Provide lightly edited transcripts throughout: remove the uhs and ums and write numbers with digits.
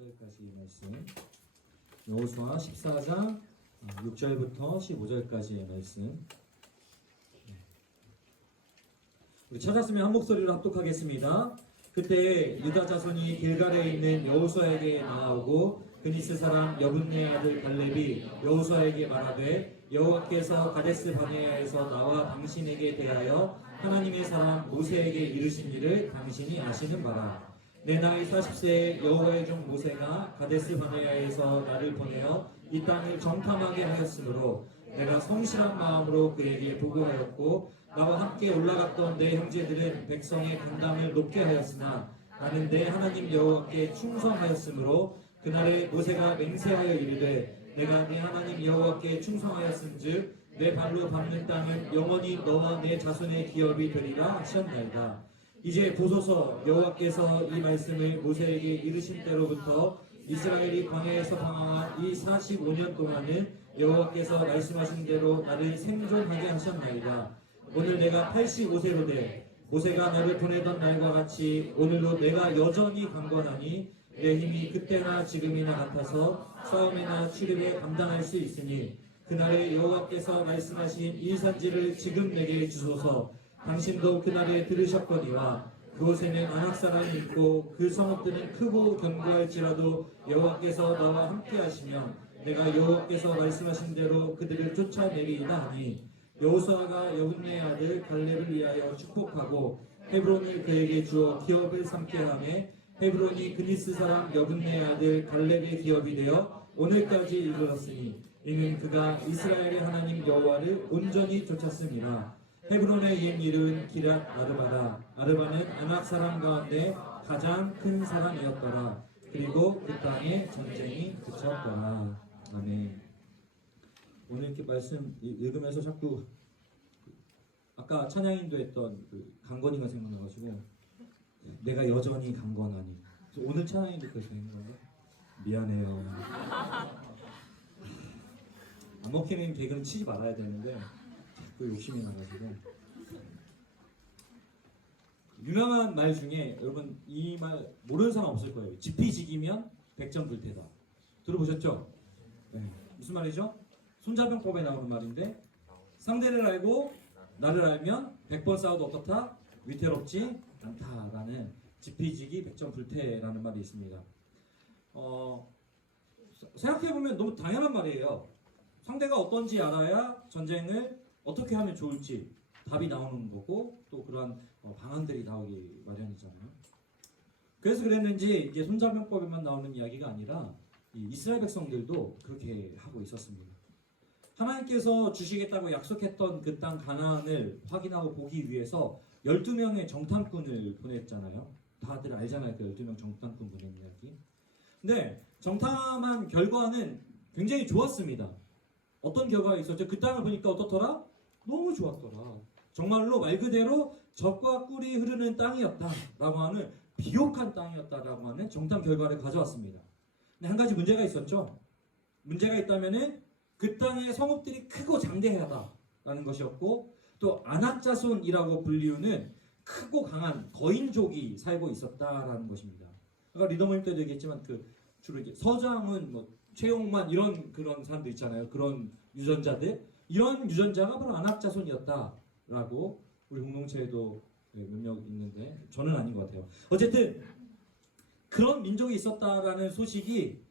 15절까지 말씀, 여호수아 14장 6절부터 15절까지의 말씀. 우리 찾았으면 한 목소리로 합독하겠습니다. 그때 유다 자손이 길갈에 있는 여호수아에게 나아오고 그니스 사람 여분네 아들 갈렙이 여호수아에게 말하되 여호와께서 가데스 바네아에서 나와 당신에게 대하여 하나님의 사람 모세에게 이르신 일을 당신이 아시는 바라. 내 나이 40세에 여호와의 종 모세가 가데스 바네아에서 나를 보내어 이 땅을 정탐하게 하였으므로 내가 성실한 마음으로 그에게 보고하였고 나와 함께 올라갔던 내 형제들은 백성의 간담을 높게 하였으나 나는 내 하나님 여호와께 충성하였으므로 그날에 모세가 맹세하여 이르되 내가 내 하나님 여호와께 충성하였은즉 내 발로 밟는 땅은 영원히 너와 내 자손의 기업이 되리라 하셨나이다. 이제 보소서, 여호와께서 이 말씀을 모세에게 이르신 때로부터 이스라엘이 광야에서 방황한 이 45년 동안은 여호와께서 말씀하신 대로 나를 생존하게 하셨나이다. 오늘 내가 85세로 돼 모세가 나를 보내던 날과 같이 오늘도 내가 여전히 강건하니 내 힘이 그때나 지금이나 같아서 싸움이나 출입에 감당할 수 있으니 그날에 여호와께서 말씀하신 이 산지를 지금 내게 주소서. 당신도 그날에 들으셨거니와 그곳에는 아낙 사람이 있고 그 성읍들은 크고 견고할지라도 여호와께서 나와 함께 하시면 내가 여호와께서 말씀하신 대로 그들을 쫓아내리이다 하니 여호수아가 여분네 아들 갈렙을 위하여 축복하고 헤브론을 그에게 주어 기업을 삼게 하매 헤브론이 그니스 사람 여분네 아들 갈렙의 기업이 되어 오늘까지 이르렀으니 이는 그가 이스라엘의 하나님 여호와를 온전히 쫓았습니다. 헤브론의 옛 이름은 기랏 아르바라. 아르바는 아낙 사람 가운데 가장 큰 사람이었더라. 그리고 그 땅에 전쟁이 그쳤더라. 아멘. 오늘 이렇게 말씀 읽으면서 자꾸 아까 찬양인도 했던 그 강건이가 생각나가지고 내가 여전히 강건하니. 오늘 찬양인도 그래서 생각나요. 미안해요. 안 먹히는 개그는 치지 말아야 되는데 또 욕심이 나가지고. 유명한 말 중에 여러분 이 말 모르는 사람 없을 거예요. 지피지기면 백전불태다. 들어보셨죠? 네. 무슨 말이죠? 손자병법에 나오는 말인데 상대를 알고 나를 알면 100번 싸워도 어떻다? 위태롭지 않다라는 지피지기 백전불태라는 말이 있습니다. 생각해보면 너무 당연한 말이에요. 상대가 어떤지 알아야 전쟁을 어떻게 하면 좋을지 답이 나오는 거고 또 그러한 방안들이 나오기 마련이잖아요. 그래서 그랬는지 이게 손자병법에만 나오는 이야기가 아니라 이 이스라엘 백성들도 그렇게 하고 있었습니다. 하나님께서 주시겠다고 약속했던 그 땅 가나안을 확인하고 보기 위해서 12명의 정탐꾼을 보냈잖아요. 다들 알잖아요. 그 12명 정탐꾼 보낸 이야기. 근데 정탐한 결과는 굉장히 좋았습니다. 어떤 결과가 있었죠? 그 땅을 보니까 어떻더라? 너무 좋았더라. 정말로 말 그대로 젖과 꿀이 흐르는 땅이었다라고 하는 비옥한 땅이었다라고 하는 정탐 결과를 가져왔습니다. 근데 한 가지 문제가 있었죠. 문제가 있다면은 그 땅의 성읍들이 크고 장대하다라는 것이었고 또 아낙 자손이라고 불리우는 크고 강한 거인족이 살고 있었다라는 것입니다. 그러니까 리더모님 때도 얘기했지만 그 주로 이제 서장훈, 최용만 이런 그런 사람들 있잖아요. 그런 유전자들. 이런 유전자가 바로 아낙 자손이었다라고 우리 공동체에도 몇 명 있는데 저는 아닌 것 같아요. 어쨌든 그런 민족이 있었다라는 소식이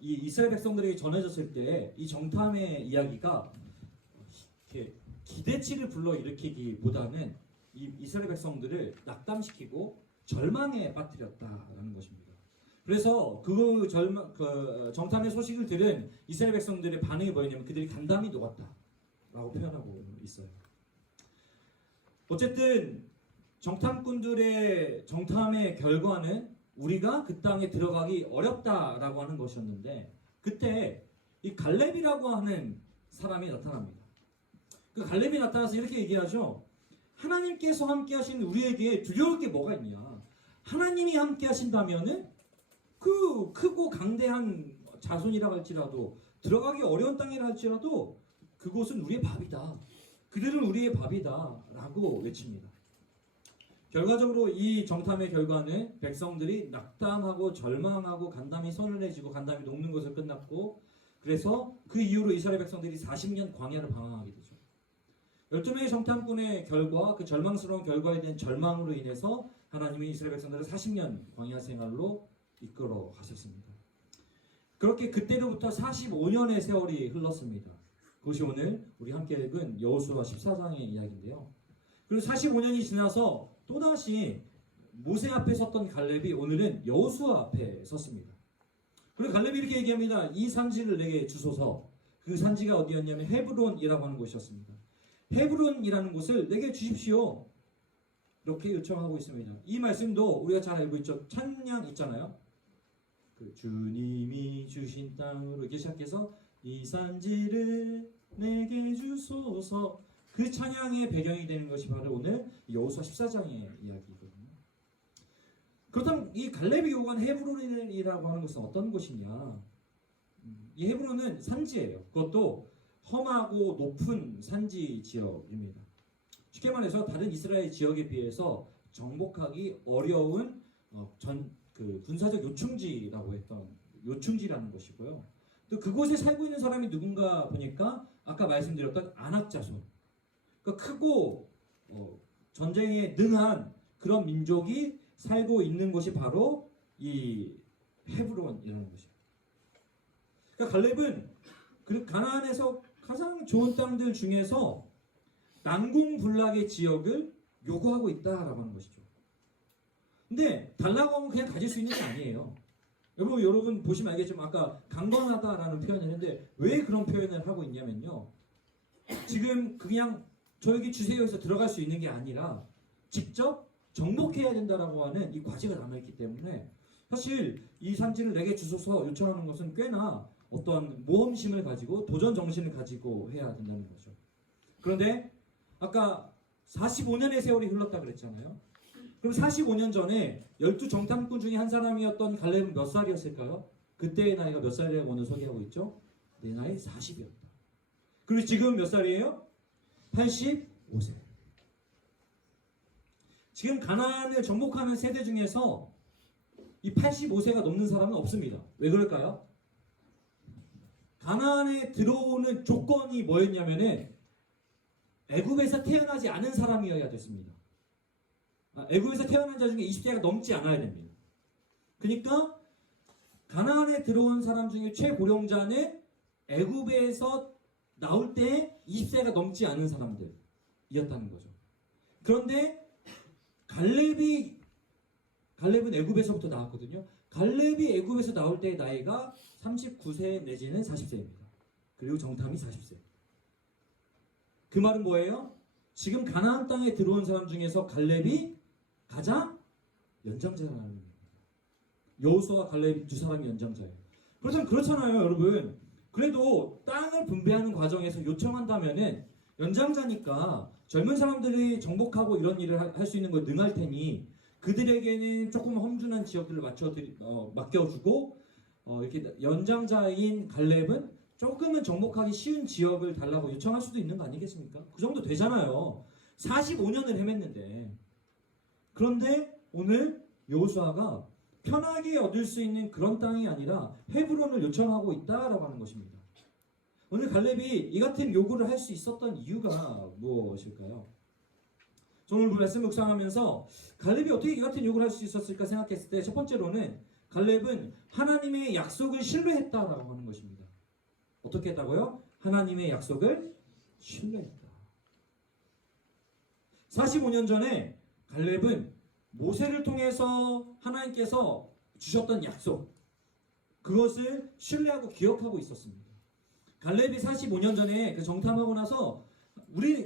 이 이스라엘 백성들에게 전해졌을 때 이 정탐의 이야기가 이렇게 기대치를 불러일으키기보다는 이 이스라엘 백성들을 낙담시키고 절망에 빠뜨렸다라는 것입니다. 그래서 그 정탐의 소식을 들은 이스라엘 백성들의 반응이 뭐였냐면 그들이 간담이 녹았다라고 표현하고 있어요. 어쨌든 정탐꾼들의 정탐의 결과는 우리가 그 땅에 들어가기 어렵다라고 하는 것이었는데 그때 이 갈렙이라고 하는 사람이 나타납니다. 그 갈렙이 나타나서 이렇게 얘기하죠. 하나님께서 함께 하신 우리에게 두려울 게 뭐가 있냐. 하나님이 함께 하신다면은 그 크고 강대한 자손이라 할지라도 들어가기 어려운 땅이라 할지라도 그곳은 우리의 밥이다. 그들은 우리의 밥이다 라고 외칩니다. 결과적으로 이 정탐의 결과는 백성들이 낙담하고 절망하고 간담이 서늘해지고 간담이 녹는 것으로 끝났고, 그래서 그 이후로 이스라엘 백성들이 40년 광야를 방황하게 되죠. 12명의 정탐꾼의 결과, 그 절망스러운 결과에 대한 절망으로 인해서 하나님이 이스라엘 백성들을 40년 광야 생활로 이끌어 가셨습니다. 그렇게 그때로부터 45년의 세월이 흘렀습니다. 그것이 오늘 우리 함께 읽은 여호수아 14장의 이야기인데요. 그리고 45년이 지나서 또다시 모세 앞에 섰던 갈렙이 오늘은 여호수아 앞에 섰습니다. 그리고 갈렙이 이렇게 얘기합니다. 이 산지를 내게 주소서. 그 산지가 어디였냐면 헤브론이라고 하는 곳이었습니다. 헤브론이라는 곳을 내게 주십시오. 이렇게 요청하고 있습니다. 이 말씀도 우리가 잘 알고 있죠. 찬양 있잖아요. 그 주님이 주신 땅으로 이렇게 시작해서 이 산지를 내게 주소서. 그 찬양의 배경이 되는 것이 바로 오늘 여호수아 14장의 이야기거든요. 그렇다면 이 갈렙이 요구한 헤브론이라고 하는 것은 어떤 곳이냐? 이 헤브론은 산지예요. 그것도 험하고 높은 산지 지역입니다. 쉽게 말해서 다른 이스라엘 지역에 비해서 정복하기 어려운 군사적 요충지라고 했던 요충지라는 것이고요. 또 그곳에 살고 있는 사람이 누군가 보니까 아까 말씀드렸던 아낙 자손, 그러니까 크고 전쟁에 능한 그런 민족이 살고 있는 곳이 바로 이 헤브론이라는 것입니다. 그러니까 갈렙은 가나안에서 가장 좋은 땅들 중에서 난공불락의 지역을 요구하고 있다라고 하는 것이죠. 근데 달라고 하면 그냥 가질 수 있는 게 아니에요. 여러분 보시면 알겠지만 아까 강건하다라는 표현을 했는데 왜 그런 표현을 하고 있냐면요. 지금 그냥 저에게 주세요 해서 들어갈 수 있는 게 아니라 직접 정복해야 된다라고 하는 이 과제가 남아있기 때문에 사실 이 산지를 내게 주소서 요청하는 것은 꽤나 어떠한 모험심을 가지고 도전 정신을 가지고 해야 된다는 거죠. 그런데 아까 45년의 세월이 흘렀다 그랬잖아요. 그럼 45년 전에 12정탐꾼 중에 한 사람이었던 갈렙은 몇 살이었을까요? 그때의 나이가 몇 살이라고 오늘 소개하고 있죠? 내 나이 40이었다. 그리고 지금 몇 살이에요? 85세. 지금 가나안을 정복하는 세대 중에서 이 85세가 넘는 사람은 없습니다. 왜 그럴까요? 가나안에 들어오는 조건이 뭐였냐면은 애굽에서 태어나지 않은 사람이어야 됐습니다. 애굽에서 태어난 자 중에 20세가 넘지 않아야 됩니다. 그러니까 가나안에 들어온 사람 중에 최고령자는 애굽에서 나올 때 20세가 넘지 않은 사람들이었다는 거죠. 그런데 갈렙은 애굽에서부터 나왔거든요. 갈렙이 애굽에서 나올 때의 나이가 39세 내지는 40세입니다. 그리고 정탐이 40세. 그 말은 뭐예요? 지금 가나안 땅에 들어온 사람 중에서 갈렙이 가장 연장자라는 겁니다. 여호수아와 갈렙 두 사람이 연장자예요. 그렇다면 그렇잖아요, 여러분. 그래도 땅을 분배하는 과정에서 요청한다면은 연장자니까 젊은 사람들이 정복하고 이런 일을 할 수 있는 걸 능할 테니 그들에게는 조금 험준한 지역들을 맡겨주고 이렇게 연장자인 갈렙은 조금은 정복하기 쉬운 지역을 달라고 요청할 수도 있는 거 아니겠습니까? 그 정도 되잖아요. 45년을 헤맸는데. 그런데 오늘 여호수아가 편하게 얻을 수 있는 그런 땅이 아니라 헤브론을 요청하고 있다라고 하는 것입니다. 오늘 갈렙이 이 같은 요구를 할 수 있었던 이유가 무엇일까요? 저는 오늘 말씀 묵상하면서 갈렙이 어떻게 이 같은 요구를 할 수 있었을까 생각했을 때 첫 번째로는 갈렙은 하나님의 약속을 신뢰했다라고 하는 것입니다. 어떻게 했다고요? 하나님의 약속을 신뢰했다. 45년 전에 갈렙은 모세를 통해서 하나님께서 주셨던 약속, 그것을 신뢰하고 기억하고 있었습니다. 갈렙이 45년 전에 그 정탐하고 나서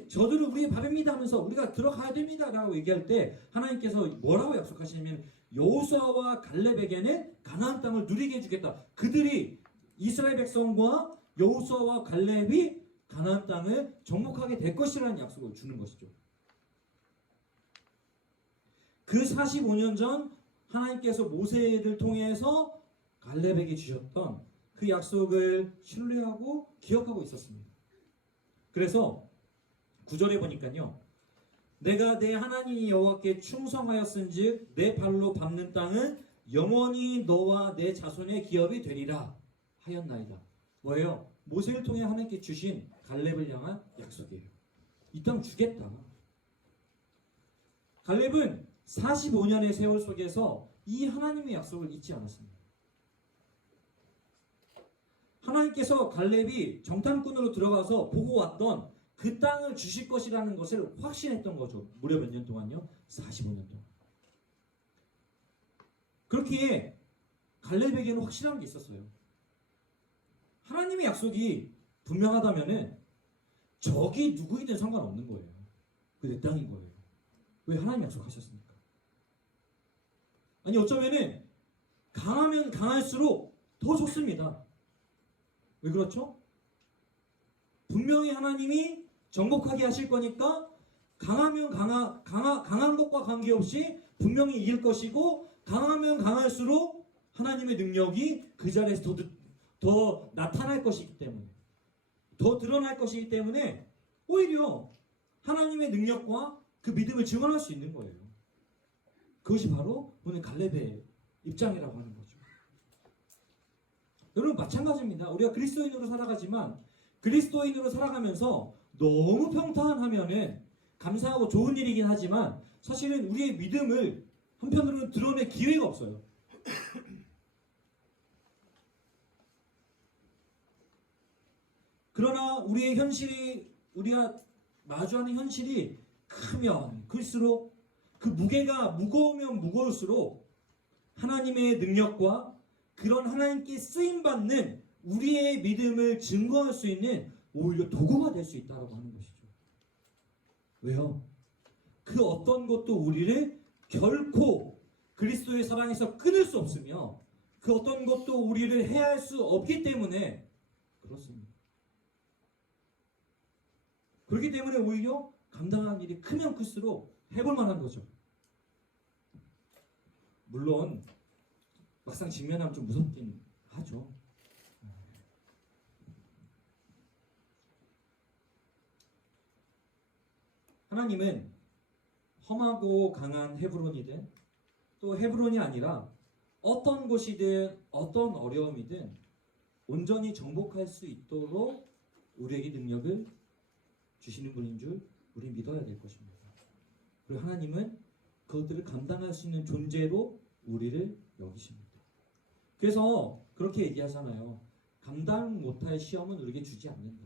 저들은 우리의 밥입니다 하면서 우리가 들어가야 됩니다 라고 얘기할 때 하나님께서 뭐라고 약속하시냐면 여호수아와 갈렙에게는 가나안 땅을 누리게 해주겠다. 그들이 이스라엘 백성과 여호수아와 갈렙이 가나안 땅을 정복하게 될 것이라는 약속을 주는 것이죠. 그 45년 전 하나님께서 모세를 통해서 갈렙에게 주셨던 그 약속을 신뢰하고 기억하고 있었습니다. 그래서 9절에 보니까요. 내가 내 하나님 여호와께 충성하였은즉 내 발로 밟는 땅은 영원히 너와 내 자손의 기업이 되리라 하였나이다. 뭐예요? 모세를 통해 하나님께 주신 갈렙을 향한 약속이에요. 이 땅 주겠다. 갈렙은 45년의 세월 속에서 이 하나님의 약속을 잊지 않았습니다. 하나님께서 갈렙이 정탐꾼으로 들어가서 보고 왔던 그 땅을 주실 것이라는 것을 확신했던 거죠. 무려 몇 년 동안요? 45년 동안. 그렇기에 갈렙에게는 확실한 게 있었어요. 하나님의 약속이 분명하다면은 적이 누구이든 상관없는 거예요. 그 내 땅인 거예요. 왜 하나님 약속하셨습니까? 아니 어쩌면은 강하면 강할수록 더 좋습니다. 왜 그렇죠? 분명히 하나님이 정복하게 하실 거니까 강하면 강한 것과 관계없이 분명히 이길 것이고 강하면 강할수록 하나님의 능력이 그 자리에서 더 나타날 것이기 때문에 더 드러날 것이기 때문에 오히려 하나님의 능력과 그 믿음을 증언할 수 있는 거예요. 그것이 바로 오늘 갈렙의 입장이라고 하는 거죠. 여러분 마찬가지입니다. 우리가 그리스도인으로 살아가지만 그리스도인으로 살아가면서 너무 평탄하면은 감사하고 좋은 일이긴 하지만 사실은 우리의 믿음을 한편으로는 드러낼 기회가 없어요. 그러나 우리의 현실이 우리가 마주하는 현실이 크면 클수록 그 무게가 무거우면 무거울수록 하나님의 능력과 그런 하나님께 쓰임받는 우리의 믿음을 증거할 수 있는 오히려 도구가 될 수 있다고 하는 것이죠. 왜요? 그 어떤 것도 우리를 결코 그리스도의 사랑에서 끊을 수 없으며 그 어떤 것도 우리를 해할 수 없기 때문에 그렇습니다. 그렇기 때문에 오히려 감당하는 일이 크면 클수록 해볼 만한 거죠. 물론 막상 직면하면 좀 무섭긴 하죠. 하나님은 험하고 강한 헤브론이든 또 헤브론이 아니라 어떤 곳이든 어떤 어려움이든 온전히 정복할 수 있도록 우리에게 능력을 주시는 분인 줄 우리 믿어야 될 것입니다. 그리고 하나님은 그것들을 감당할 수 있는 존재로 우리를 여기십니다. 그래서 그렇게 얘기하잖아요. 감당 못할 시험은 우리에게 주지 않는다.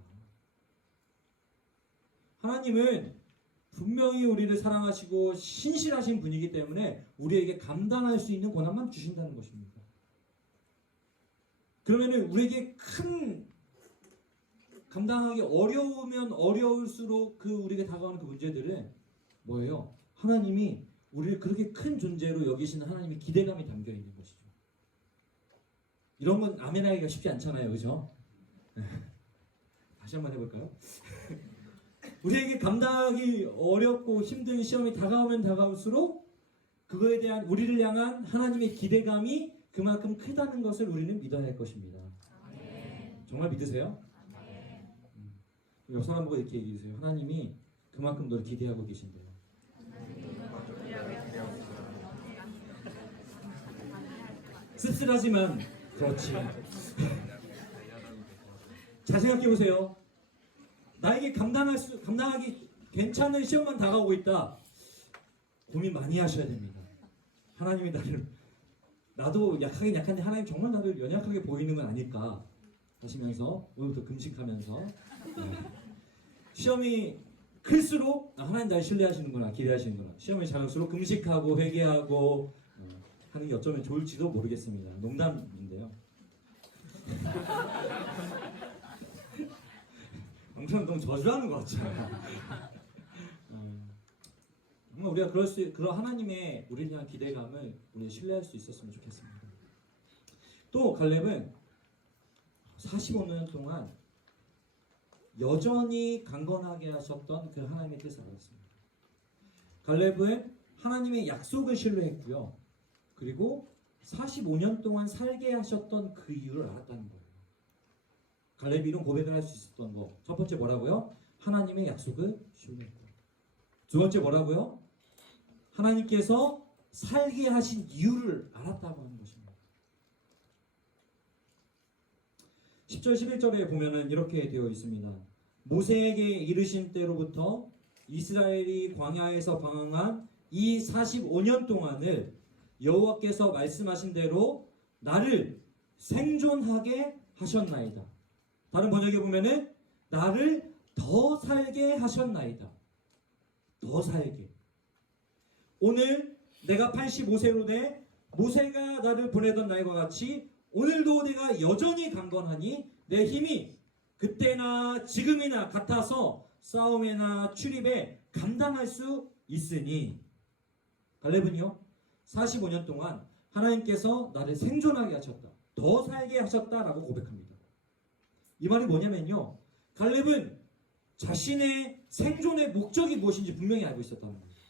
하나님은 분명히 우리를 사랑하시고 신실하신 분이기 때문에 우리에게 감당할 수 있는 권한만 주신다는 것입니다. 그러면은 우리에게 큰 감당하기 어려우면 어려울수록 그 우리에게 다가오는 그 문제들은 뭐예요? 하나님이 우리를 그렇게 큰 존재로 여기시는 하나님의 기대감이 담겨 있는 것이죠. 이런 건 아멘하기가 쉽지 않잖아요, 그죠? 다시 한번 해볼까요? 우리에게 감당하기 어렵고 힘든 시험이 다가오면 다가올수록 그거에 대한 우리를 향한 하나님의 기대감이 그만큼 크다는 것을 우리는 믿어야 할 것입니다. 아멘. 정말 믿으세요? 옆 사람 보고 이렇게 얘기해 주세요. 하나님이 그만큼 너를 기대하고 계신대요. 씁쓸하지만 그렇지. 잘 생각해 보세요. 나에게 감당하기 괜찮은 시험만 다가오고 있다. 고민 많이 하셔야 됩니다. 하나님이 나도 약하긴 약한데 하나님 정말 나를 연약하게 보이는 건 아닐까 하시면서 오늘부터 금식하면서 시험이 클수록 하나님 날 신뢰하시는구나, 기대하시는구나. 시험이 작을수록 금식하고 회개하고 하는 게 어쩌면 좋을지도 모르겠습니다. 농담인데요. 엄청 너무 저주하는 것 같잖아요. 정말 우리가 그런 하나님의 우리를 향한 기대감을 우리 신뢰할 수 있었으면 좋겠습니다. 또 갈렙은 45년 동안 여전히 강건하게 하셨던 그 하나님의 뜻을 알았습니다. 갈렙은 하나님의 약속을 신뢰했고요. 그리고 45년 동안 살게 하셨던 그 이유를 알았다는 거예요. 갈렙이 이런 고백을 할 수 있었던 거. 첫 번째 뭐라고요? 하나님의 약속을 신뢰했다. 두 번째 뭐라고요? 하나님께서 살게 하신 이유를 알았다고 하는 것입니다. 10절 11절에 보면은 이렇게 되어 있습니다. 모세에게 이르신 때로부터 이스라엘이 광야에서 방황한 이 45년 동안을 여호와께서 말씀하신 대로 나를 생존하게 하셨나이다. 다른 번역에 보면은 나를 더 살게 하셨나이다. 더 살게. 오늘 내가 85세로 돼 모세가 나를 보내던 날과 같이 오늘도 내가 여전히 강건하니 내 힘이 그때나 지금이나 같아서 싸움이나 출입에 감당할 수 있으니. 갈렙은요 45년 동안 하나님께서 나를 생존하게 하셨다, 더 살게 하셨다라고 고백합니다. 이 말이 뭐냐면요, 갈렙은 자신의 생존의 목적이 무엇인지 분명히 알고 있었다는 겁니다.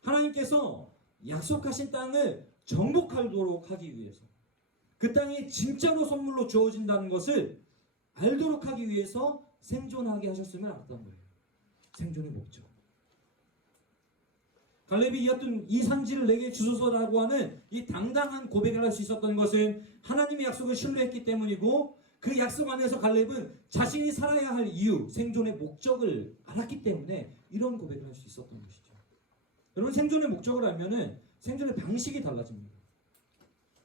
하나님께서 약속하신 땅을 정복하도록 하기 위해서, 그 땅이 진짜로 선물로 주어진다는 것을 알도록 하기 위해서 생존하게 하셨음을 알았던 거예요. 생존의 목적. 갈렙이 이었던 이 산지를 내게 주소서라고 하는 이 당당한 고백을 할 수 있었던 것은 하나님의 약속을 신뢰했기 때문이고, 그 약속 안에서 갈렙은 자신이 살아야 할 이유, 생존의 목적을 알았기 때문에 이런 고백을 할 수 있었던 것이죠. 여러분, 생존의 목적을 알면은 생존의 방식이 달라집니다.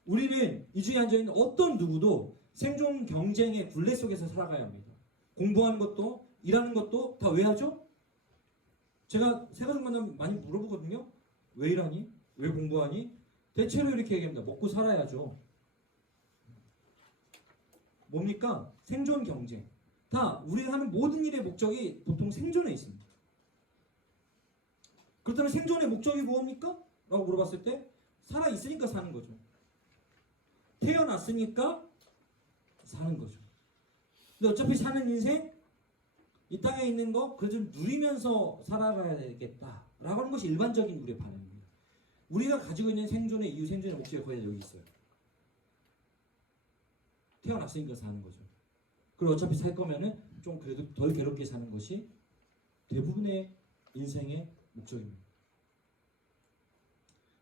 우리는 이 중에 앉아있는 어떤 누구도 생존 경쟁의 굴레 속에서 살아가야 합니다. 공부하는 것도 일하는 것도 다 왜 하죠? 제가 새가족 만나면 많이 물어보거든요. 왜 일하니? 왜 공부하니? 대체로 이렇게 얘기합니다. 먹고 살아야죠. 뭡니까? 생존 경쟁. 다 우리가 하는 모든 일의 목적이 보통 생존에 있습니다. 그렇다면 생존의 목적이 뭡니까? 라고 물어봤을 때 살아있으니까 사는 거죠. 태어났으니까 사는 거죠. 근데 어차피 사는 인생, 이 땅에 있는 거 그래도 좀 누리면서 살아가야 되겠다라고 하는 것이 일반적인 우리의 반응입니다. 우리가 가지고 있는 생존의 이유, 생존의 목적이 거의 여기 있어요. 태어났으니까 사는 거죠. 그리고 어차피 살 거면은 좀 그래도 덜 괴롭게 사는 것이 대부분의 인생의 목적입니다.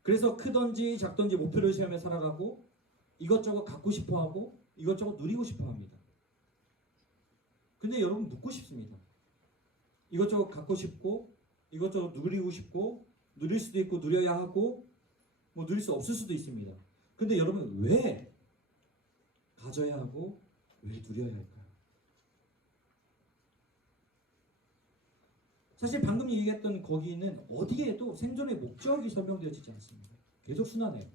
그래서 크든지 작든지 목표를 세우며 살아가고, 이것저것 갖고 싶어하고 이것저것 누리고 싶어합니다. 근데 여러분, 묻고 싶습니다. 이것저것 갖고 싶고 이것저것 누리고 싶고, 누릴 수도 있고 누려야 하고 뭐 누릴 수 없을 수도 있습니다. 근데 여러분, 왜 가져야 하고 왜 누려야 할까요? 사실 방금 얘기했던 거기는 어디에도 생존의 목적이 설명되어지지 않습니다. 계속 순환해요.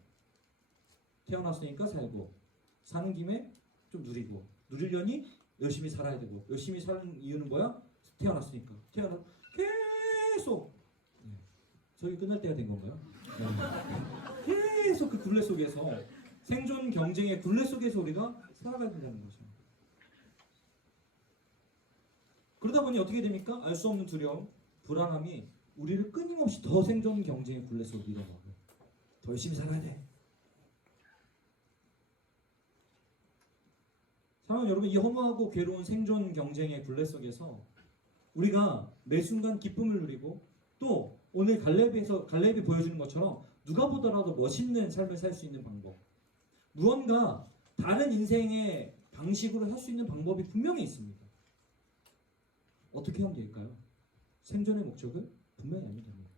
태어났으니까 살고, 사는 김에 좀 누리고, 누리려니 열심히 살아야 되고, 열심히 사는 이유는 뭐야? 태어났으니까. 계속 저기 끝날 때가 된 건가요? 계속 그 굴레 속에서, 생존 경쟁의 굴레 속에서 우리가 살아가야 된다는 거죠. 그러다 보니 어떻게 됩니까? 알 수 없는 두려움, 불안함이 우리를 끊임없이 더 생존 경쟁의 굴레 속으로 밀어넣어요. 더 열심히 살아야 돼. 사랑하는 여러분, 이 허무하고 괴로운 생존 경쟁의 굴레 속에서 우리가 매 순간 기쁨을 누리고, 또 오늘 갈렙이 보여주는 것처럼 누가 보더라도 멋있는 삶을 살 수 있는 방법, 무언가 다른 인생의 방식으로 살 수 있는 방법이 분명히 있습니다. 어떻게 하면 될까요? 생존의 목적을 분명히 알면 됩니다.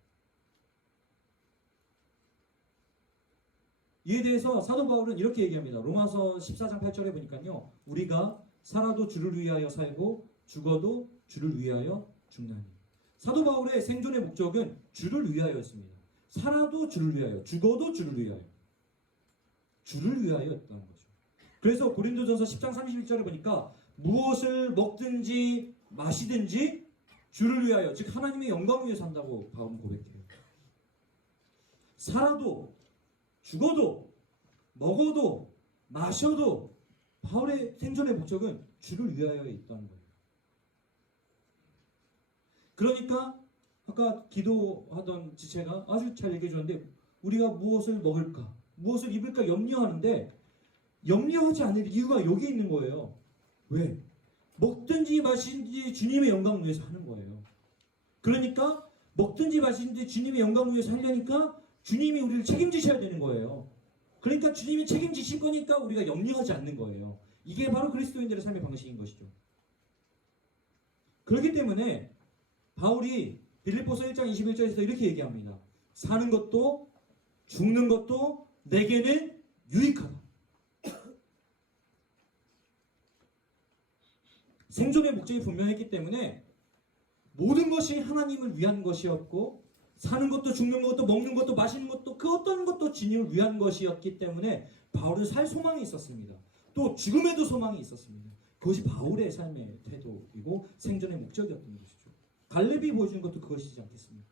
이에 대해서 사도 바울은 이렇게 얘기합니다. 로마서 14장 8절에 보니까요, 우리가 살아도 주를 위하여 살고 죽어도 주를 위하여 죽나니. 사도 바울의 생존의 목적은 주를 위하여였습니다. 살아도 주를 위하여, 죽어도 주를 위하여, 주를 위하여였다는 거죠. 그래서 고린도전서 10장 31절에 보니까 무엇을 먹든지 마시든지 주를 위하여, 즉 하나님의 영광을 위해서 한다고 바울은 고백해요. 살아도 죽어도 먹어도 마셔도 바울의 생존의 목적은 주를 위하여 있다는 거예요. 그러니까 아까 기도하던 지체가 아주 잘 얘기해 줬는데, 우리가 무엇을 먹을까, 무엇을 입을까 염려하는데, 염려하지 않을 이유가 여기 있는 거예요. 왜? 먹든지 마시든지 주님의 영광을 위해서 하는 거예요. 그러니까 먹든지 마시든지 주님의 영광을 위해서 하려니까 주님이 우리를 책임지셔야 되는 거예요. 그러니까 주님이 책임지실 거니까 우리가 염려하지 않는 거예요. 이게 바로 그리스도인들의 삶의 방식인 것이죠. 그렇기 때문에 바울이 빌립보서 1장 21절에서 이렇게 얘기합니다. 사는 것도 죽는 것도 내게는 유익하다. 생존의 목적이 분명했기 때문에 모든 것이 하나님을 위한 것이었고 사는 것도 죽는 것도 먹는 것도 마시는 것도 그 어떤 것도 주님을 위한 것이었기 때문에 바울은 살 소망이 있었습니다. 또 죽음에도 소망이 있었습니다. 그것이 바울의 삶의 태도이고 생존의 목적이었던 것이죠. 갈렙이 보여주는 것도 그것이지 않겠습니까?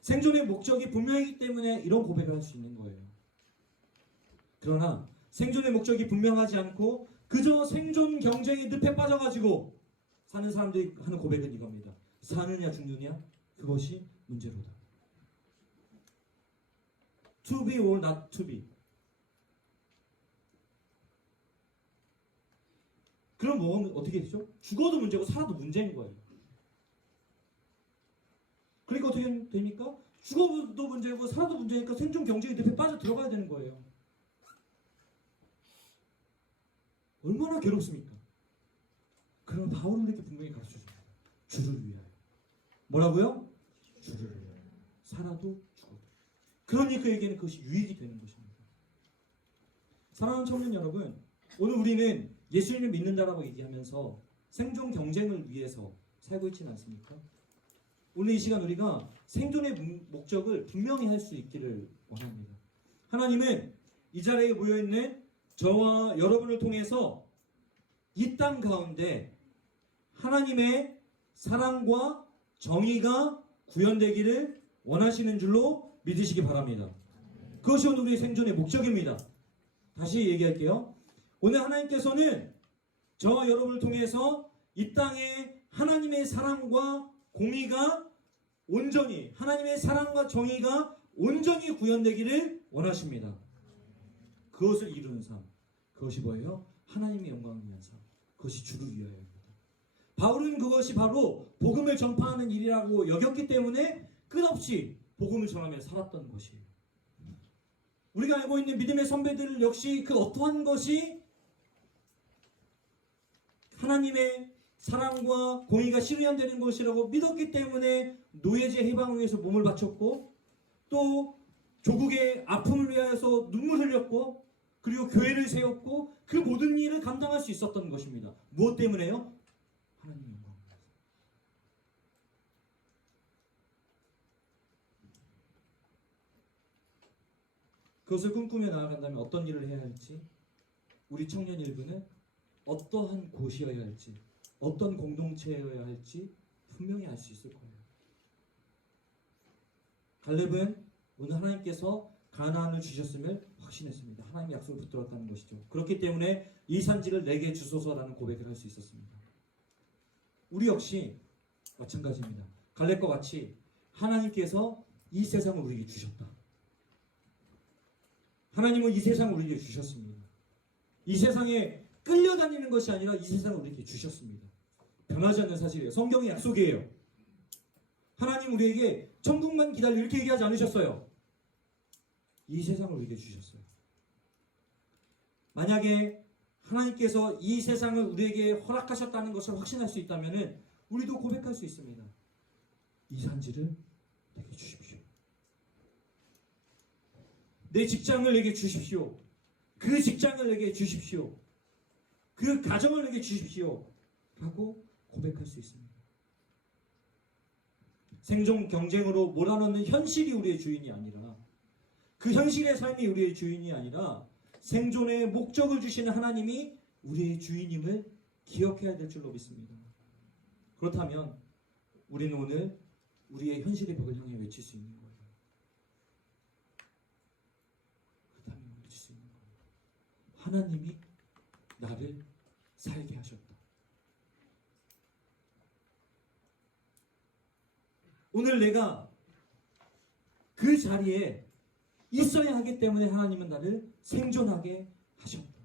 생존의 목적이 분명하기 때문에 이런 고백을 할 수 있는 거예요. 그러나 생존의 목적이 분명하지 않고 그저 생존 경쟁의 늪에 빠져가지고 사는 사람들이 하는 고백은 이겁니다. 사느냐 죽느냐 그것이 문제로다. To be or not to be. 그럼 뭐 어떻게 되죠? 죽어도 문제고 살아도 문제인 거예요. 그러니까 어떻게 됩니까? 죽어도 문제고 살아도 문제니까 생존 경쟁의 늪에 빠져 들어가야 되는 거예요. 얼마나 괴롭습니까? 그럼 바울은 이렇게 분명히 가르쳐줍니다. 주를 위하여. 뭐라고요? 주를 위하여. 살아도 죽어도. 그러니 그에게는 그것이 유익이 되는 것입니다. 사랑하는 청년 여러분, 오늘 우리는 예수님을 믿는다라고 얘기하면서 생존 경쟁을 위해서 살고 있지는 않습니까? 오늘 이 시간 우리가 생존의 목적을 분명히 할 수 있기를 원합니다. 하나님은 이 자리에 모여있는 저와 여러분을 통해서 이 땅 가운데 하나님의 사랑과 정의가 구현되기를 원하시는 줄로 믿으시기 바랍니다. 그것이 오늘 우리의 생존의 목적입니다. 다시 얘기할게요. 오늘 하나님께서는 저와 여러분을 통해서 이 땅에 하나님의 사랑과 공의가 온전히 하나님의 사랑과 정의가 온전히 구현되기를 원하십니다. 그것을 이루는 삶. 그것이 뭐예요? 하나님의 영광을 위한 삶. 그것이 주를 위하여입니다. 바울은 그것이 바로 복음을 전파하는 일이라고 여겼기 때문에 끝없이 복음을 전하며 살았던 것이에요. 우리가 알고 있는 믿음의 선배들 역시 그 어떠한 것이 하나님의 사랑과 공의가 실현되는 것이라고 믿었기 때문에 노예제 해방을 위해서 몸을 바쳤고 또 조국의 아픔을 위하여서 눈물 흘렸고 그리고 교회를 세웠고 그 모든 일을 감당할 수 있었던 것입니다. 무엇 때문에요? 하나님의 영광. 그것을 꿈꾸며 나아간다면 어떤 일을 해야 할지 우리 청년 일부는 어떠한 곳이어야 할지 어떤 공동체여야 할지 분명히 알 수 있을 거예요. 갈렙은 오늘 하나님께서 가나안을 주셨음을 확신했습니다. 하나님의 약속을 붙들었다는 것이죠. 그렇기 때문에 이 산지를 내게 주소서라는 고백을 할 수 있었습니다. 우리 역시 마찬가지입니다. 갈렙과 같이 하나님께서 이 세상을 우리에게 주셨다. 하나님은 이 세상을 우리에게 주셨습니다. 이 세상에 끌려다니는 것이 아니라 이 세상을 우리에게 주셨습니다. 변하지 않는 사실이에요. 성경의 약속이에요. 하나님 우리에게 천국만 기다려 이렇게 얘기하지 않으셨어요. 이 세상을 우리에게 주셨어요. 만약에 하나님께서 이 세상을 우리에게 허락하셨다는 것을 확신할 수 있다면 우리도 고백할 수 있습니다. 이 산지를 내게 주십시오. 내 직장을 내게 주십시오. 그 직장을 내게 주십시오. 그 가정을 내게 주십시오. 라고 고백할 수 있습니다. 생존 경쟁으로 몰아넣는 현실이 우리의 주인이 아니라 그 현실의 삶이 우리의 주인이 아니라 생존의 목적을 주시는 하나님이 우리의 주인임을 기억해야 될 줄로 믿습니다. 그렇다면 우리는 오늘 우리의 현실의 벽을 향해 외칠 수 있는 거예요. 그렇다면 외칠 수 있는 거예요. 하나님이 나를 살게 하셨다. 오늘 내가 그 자리에 있어야 하기 때문에 하나님은 나를 생존하게 하셨다.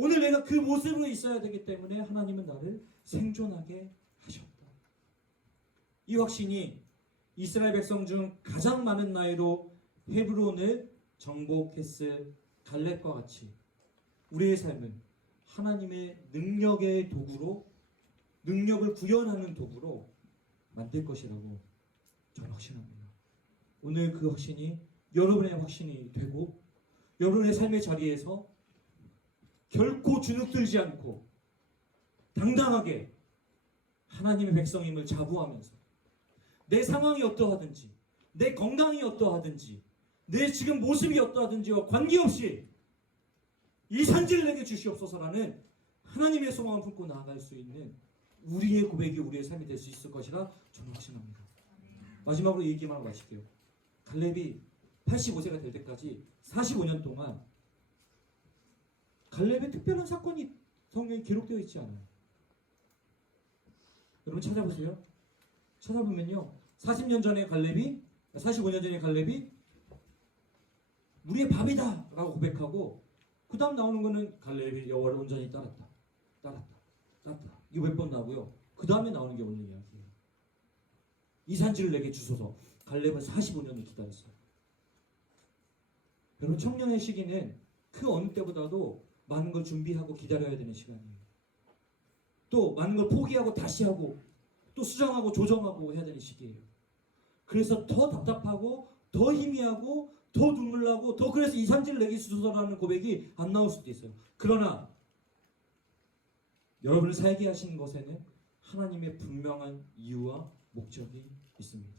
오늘 내가 그 모습으로 있어야 되기 때문에 하나님은 나를 생존하게 하셨다. 이 확신이 이스라엘 백성 중 가장 많은 나이로 헤브론을 정복했을 갈렙과 같이 우리의 삶은 하나님의 능력의 도구로, 능력을 구현하는 도구로 만들 것이라고 저는 확신합니다. 오늘 그 확신이 여러분의 확신이 되고 여러분의 삶의 자리에서 결코 주눅들지 않고 당당하게 하나님의 백성임을 자부하면서 내 상황이 어떠하든지, 내 건강이 어떠하든지, 내 지금 모습이 어떠하든지와 관계없이 이 산지를 내게 주시옵소서라는 하나님의 소망을 품고 나아갈 수 있는 우리의 고백이 우리의 삶이 될 수 있을 것이라 저는 확신합니다. 마지막으로 이 얘기만 하고 마칠게요. 갈렙이 85세가 될 때까지 45년 동안 갈렙의 특별한 사건이 성경에 기록되어 있지 않아요. 여러분 찾아보세요. 찾아보면요. 45년 전에 갈렙이 우리의 밥이다 라고 고백하고 그 다음 나오는 거는 갈렙이 여호와를 온전히 따랐다. 이거 몇 번 나오고요. 그 다음에 나오는 게 오늘 이야기예요. 이 산지를 내게 주소서. 갈렙은 45년을 기다렸어요. 여러분 청년의 시기는 그 어느 때보다도 많은 걸 준비하고 기다려야 되는 시간이에요. 또 많은 걸 포기하고 다시 하고 또 수정하고 조정하고 해야 되는 시기예요. 그래서 더 답답하고 더 희미하고 더 눈물 나고 더 그래서 이 산지를 내게 주소서라는 고백이 안 나올 수도 있어요. 그러나 여러분을 살게 하신 것에는 하나님의 분명한 이유와 목적이 있습니다.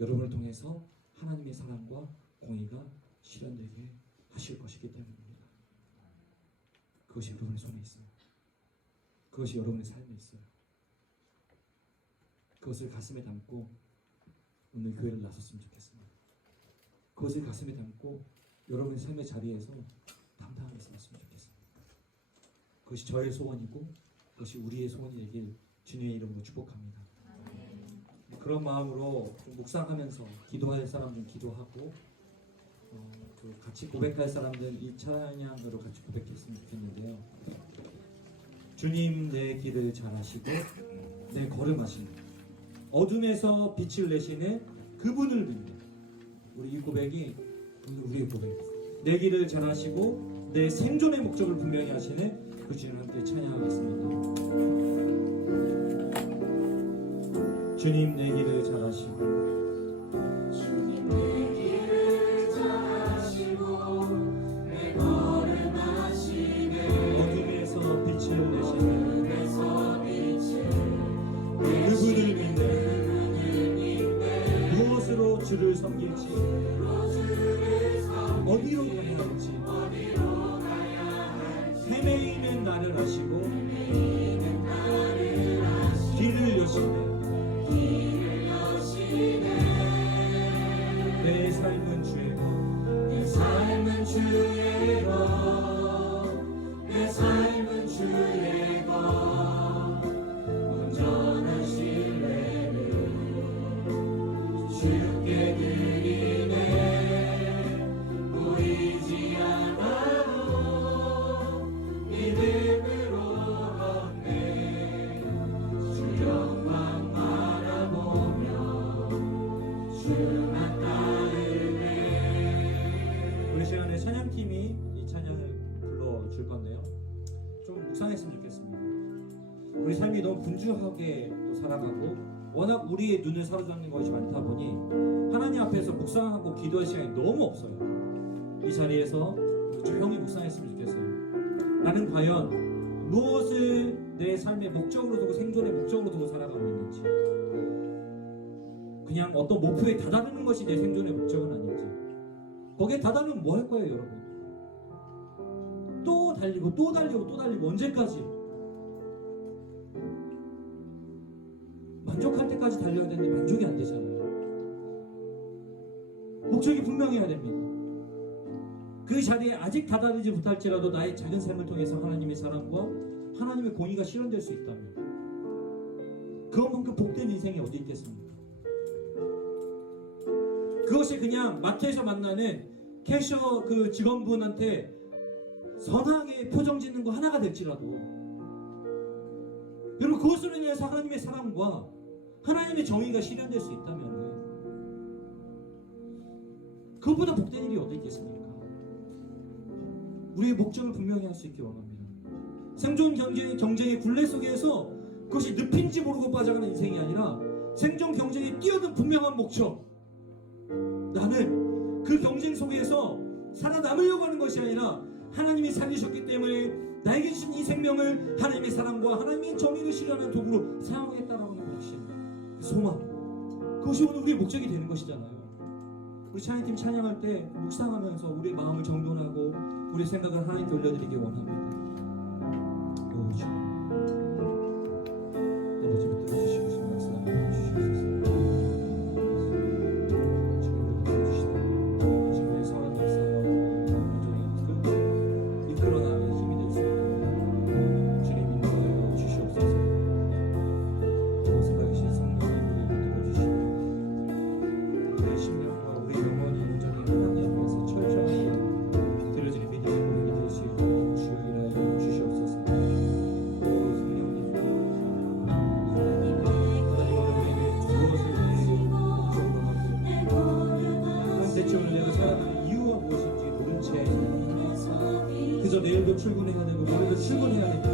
여러분을 통해서 하나님의 사랑과 공의가 실현되게 하실 것이기 때문입니다. 그것이 여러분의 손에 있어요. 그것이 여러분의 삶에 있어요. 그것을 가슴에 담고 오늘 교회를 나섰으면 좋겠습니다. 그것을 가슴에 담고 여러분의 삶의 자리에서 담당하게 살았으면 좋겠습니다. 그것이 저의 소원이고 그것이 우리의 소원이 되길 주님의 이름으로 축복합니다. 그런 마음으로 좀 묵상하면서 기도할 사람 좀 기도하고 또 같이 고백할 사람들은 이 찬양으로 같이 고백했으면 좋겠는데요. 주님 내 길을 잘 아시고 내 걸음하시는 어둠에서 빛을 내시는 그분을 믿는 우리 이 고백이 우리의 고백입니다. 내 길을 잘 아시고 내 생존의 목적을 분명히 하시는 그 주님을 함께 찬양하겠습니다. 주님 내 길을 잘 아시고 주님 내 길을 잘 아시고 내 걸음 하시네 어둠에서 빛을 내시는 그분을 믿네 무엇으로 주를 섬길지 어디로 가야 할지 헤매이는 나를 아시고 길을 여시네 내 삶은 주의 것 내 삶은 주의 것 내 삶은 주의 것 온전한 신뢰를 주께 드리네 보이지 않아도 믿음으로 걷네 주 영광 바라보며 주만 따르네. 우리 시간에 찬양팀이 이 찬양을 불러줄 건데요. 좀 묵상했으면 좋겠습니다. 우리 삶이 너무 분주하게 또 살아가고 워낙 우리의 눈을 사로잡는 것이 많다 보니 하나님 앞에서 묵상하고 기도할 시간이 너무 없어요. 이 자리에서 조용히 묵상했으면 좋겠어요. 나는 과연 무엇을 내 삶의 목적으로 두고 생존의 목적으로 두고 살아가고 있는지 그냥 어떤 목표에 다다르는 것이 내 생존의 목적은 아닌지 거기에 다다르면 뭐 할 거예요 여러분? 또 달리고 또 달리고 또 달리고 언제까지? 만족할 때까지 달려야 되는데 만족이 안 되잖아요. 목적이 분명해야 됩니다. 그 자리에 아직 다다르지 못할지라도 나의 작은 삶을 통해서 하나님의 사랑과 하나님의 공의가 실현될 수 있다면 그것만큼 복된 인생이 어디 있겠습니까? 그것이 그냥 마트에서 만나는 캐셔 그 직원분한테 선하게 표정 짓는 거 하나가 될지라도 여러분 그것으로 인해서 하나님의 사랑과 하나님의 정의가 실현될 수 있다면 그것보다 복된 일이 어디 있겠습니까? 우리의 목적을 분명히 할 수 있기 원합니다. 생존 경쟁의 굴레 속에서 그것이 늪인지 모르고 빠져가는 인생이 아니라 생존 경쟁에 뛰어든 분명한 목적. 나는 그 경쟁 속에서 살아남으려고 하는 것이 아니라 하나님이 살리셨기 때문에 나에게 주신 이 생명을 하나님의 사랑과 하나님의 정의를 실현하는 도구로 사용하겠다라고 하는 것이 소망. 그것이 오늘 우리의 목적이 되는 것이잖아요. 우리 찬양팀 찬양할 때 묵상하면서 우리의 마음을 정돈하고 우리의 생각을 하나님께 올려드리기 원합니다. 오 주님, 아버지 붙들어주시고 말씀 주시옵소서. 주님 붙들어주시고 주님의 선한 역사와 온전히 이끌어 나가는 힘이 될 수 있는 주님 인도하여 주시옵소서. 살아계신 성령님 우리를 붙들어주시고 우리의 심령과 우리 영혼이 온전히 하나님 앞에서 철저하게 드려지는 믿음의 고백이 될 수 있도록 주여 일하여 주시옵소서. 오 성령님 하나님 오늘 우리에게 무엇을 우리에게 목적으로 하고 대충을 내가 살아가는 이유가 무엇인지 모른 채 그저 내일도 출근해야 되고 모레도 출근해야 되고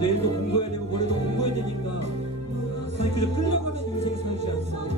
내일도 공부해야 되고 모레도 공부해야 되니까 아니 그저 끌려가는 인생 살지 않습니다.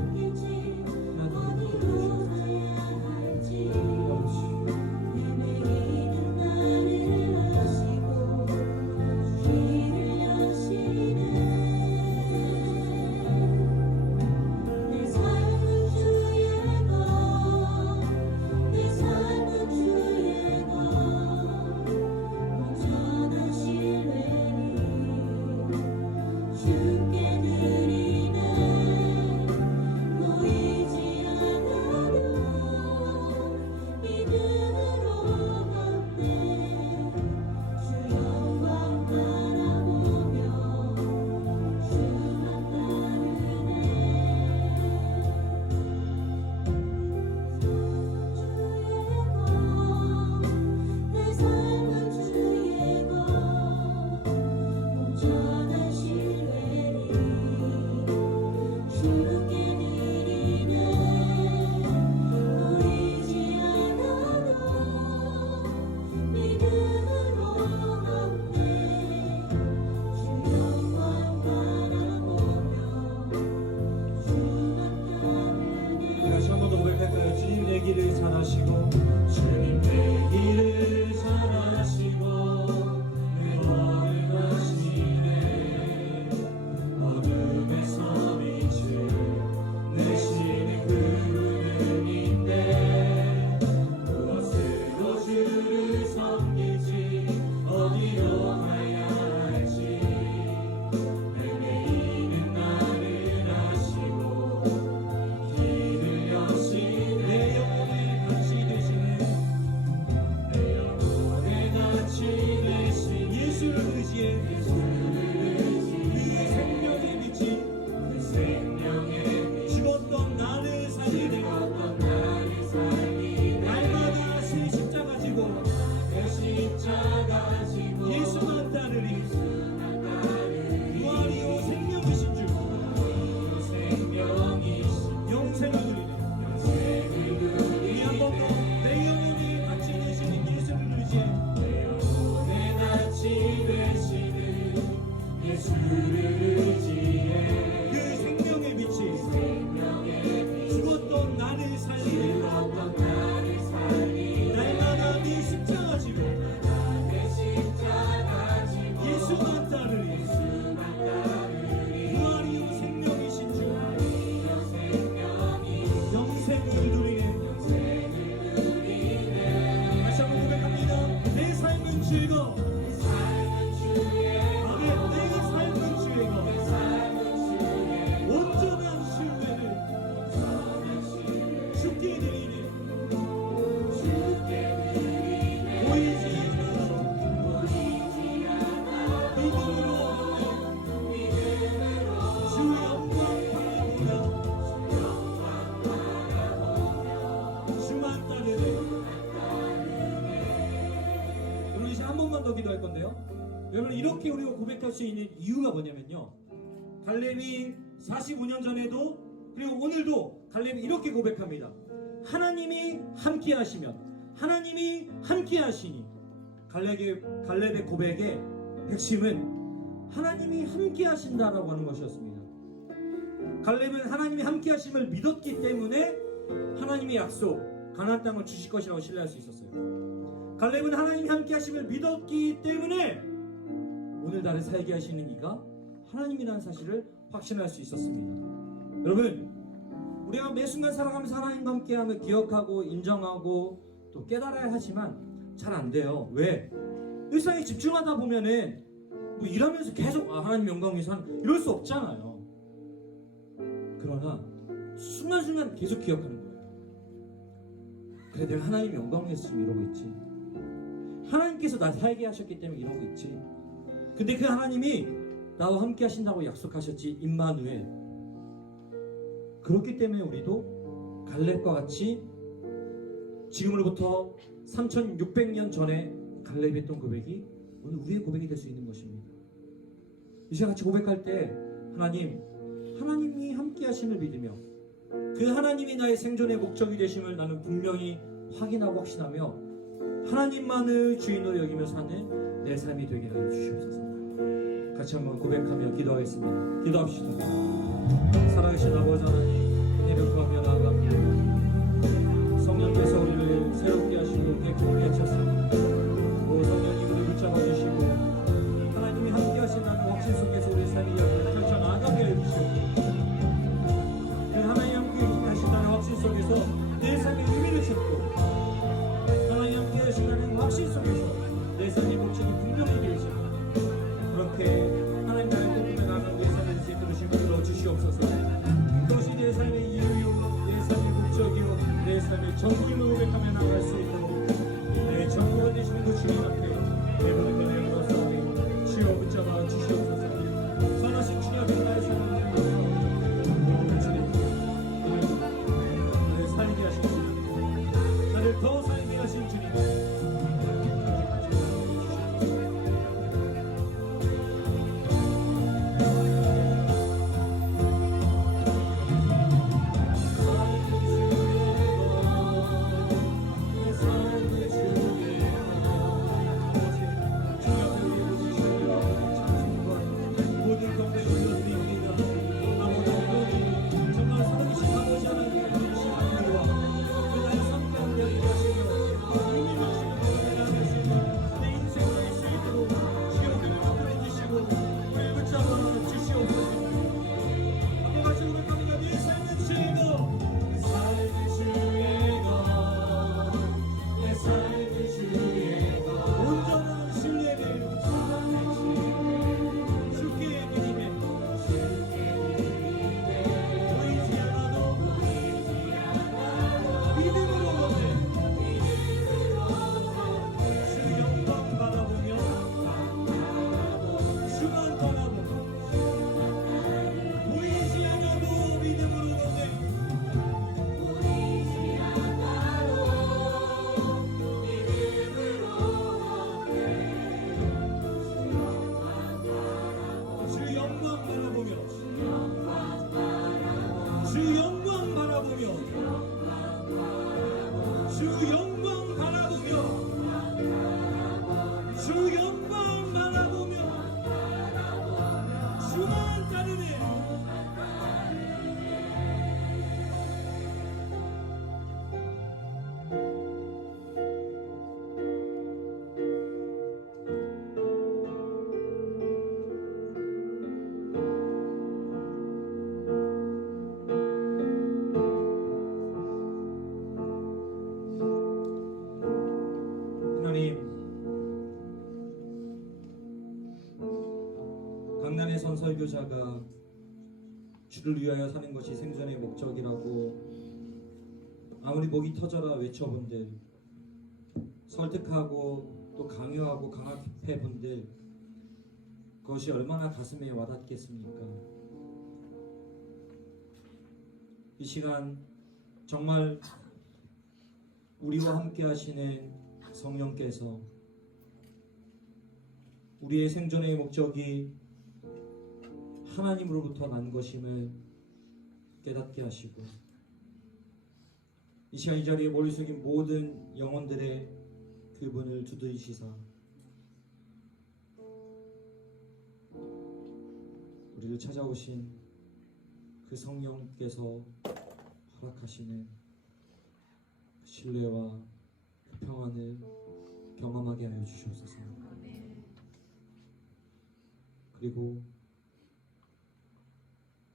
다시 한 번 더 고백할까요? 주님 내 길을 잘하시고 주님 내 길을 잘하시고 내 걸음 하시네 어둠에서 빛을 내시는 그분인데 무엇으로 주를 섬길지 어디로 가야 할지 헤매이는 나를 아시고 길을 여신 내 영혼의 같이 되시네 내 영혼의 같이 되신 예수를 의지해 그 생명의 빛이 그 생명의 빛 죽었던 나를 살리네 날마다 새 십자가 지고 예수만 따르리 부활이요 생명이신 주 영생을 누리네 우리 한 번 더 내 영혼이 같이 되시는 예수를 의지해 내 영혼의 같이 되시는 예수를 의지해 그 생명의 빛이 죽었던 나를 살리네 날마다 네 십자가 지고 예수만 따르리 부활이요 생명이신 주 영생을 누리네 다시 한번 고백합니다. 내 삶은 즐거워 아멘 내 삶은 즐거워 이렇게 우리가 고백할 수 있는 이유가 뭐냐면요, 갈렙이 45년 전에도 그리고 오늘도 갈렙이 이렇게 고백합니다. 하나님이 함께 하시면 하나님이 함께 하시니. 갈렙의 고백의 핵심은 하나님이 함께 하신다라고 하는 것이었습니다. 갈렙은 하나님이 함께 하심을 믿었기 때문에 하나님의 약속 가나안 땅을 주실 것이라고 신뢰할 수 있었어요. 갈렙은 하나님이 함께 하심을 믿었기 때문에 오늘 나를 살게 하시는 이가 하나님이라는 사실을 확신할 수 있었습니다. 여러분, 우리가 매 순간 살아가면서 하나님과 함께함을 기억하고 인정하고 또 깨달아야 하지만 잘 안 돼요. 왜? 일상에 집중하다 보면은 뭐 일하면서 계속 하나님 영광 위해서 하는 이럴 수 없잖아요. 그러나 순간순간 계속 기억하는 거예요. 그래, 내가 하나님 영광 위해서 지금 이러고 있지. 하나님께서 나 살게 하셨기 때문에 이러고 있지. 근데 그 하나님이 나와 함께 하신다고 약속하셨지. 임마누엘. 그렇기 때문에 우리도 갈렙과 같이 지금으로부터 3600년 전에 갈렙이 했던 고백이 오늘 우리의 고백이 될 수 있는 것입니다. 이 시간 같이 고백할 때 하나님이 함께 하심을 믿으며 그 하나님이 나의 생존의 목적이 되심을 나는 분명히 확인하고 확신하며 하나님만을 주인으로 여기며 사는 내 삶이 되게 하여 주시옵소서. 같이 한번 고백하며 기도하겠습니다. 기도합시다. 살아계신 아버지 하나님, 은혜를 구하며 나아갑니다. 성령께서 우리를 새롭게 하시고 깨끗하게 하셨습니다. 오 성령님, 우리를 붙잡아 주시고 하나님이 함께 하신다는 확신 속에서 우리의 삶이 결정 나아가게 해주시옵소서. 그 하나님 함께 하신다는 확신 속에서 내 삶의 의미를 찾고 하나님 함께 하신다는 확신 속에서 내 삶의 목적이 분명히 되어집니다. 그렇게 하나님 나라의 꿈꾸며 나아가는 우리 삶의 인생 그러신 분으로 주시옵소서. 그것이 내 삶의 이유요, 내 삶의 목적이요, 내 삶의 전부를 고백하며 나아갈 수 있도록 내 전부가 되시는 그 주님 앞에 내 모든 걸 내어놓았사오니 주여 붙잡아 주시옵소서. 선하신 주님 앞에 나의 삶을 오늘 주님 나를 살게 하신 주님, 나를 더 살게 하신 주님, 강난의 선설교자가 주를 위하여 사는 것이 생존의 목적이라고 아무리 목이 터져라 외쳐본들, 설득하고 또 강요하고 강압해본들, 그것이 얼마나 가슴에 와닿겠습니까? 이 시간 정말 우리와 함께 하시는 성령께서 우리의 생존의 목적이 하나님으로부터 난 것임을 깨닫게 하시고 이 시간 이 자리에 머리 숙인 모든 영혼들의 그분을 두드리시사 우리를 찾아오신 그 성령께서 허락하시는 그 신뢰와 그 평안을 경험하게 하여 주시옵소서. 그리고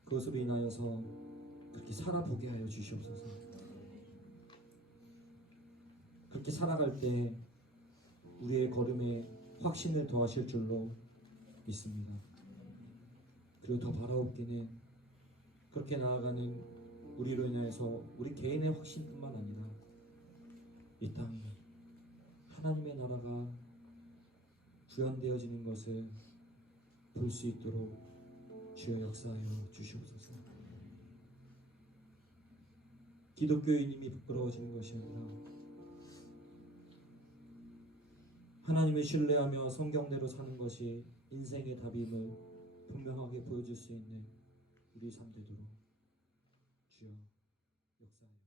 그것으로 인하여서 그렇게 살아보게 하여 주시옵소서. 그렇게 살아갈 때 우리의 걸음에 확신을 더하실 줄로 믿습니다. 그리고 더 바라옵기는 그렇게 나아가는 우리로 인하여서 우리 개인의 확신뿐만 아니라 이 땅에 하나님의 나라가 구현되어지는 것을 볼 수 있도록 주여 역사하여 주시옵소서. 기독교인임이 부끄러워지는 것이 아니라 하나님을 신뢰하며 성경대로 사는 것이 인생의 답임을 분명하게 보여줄 수 있는 우리 삶 되도록 주여 역사하여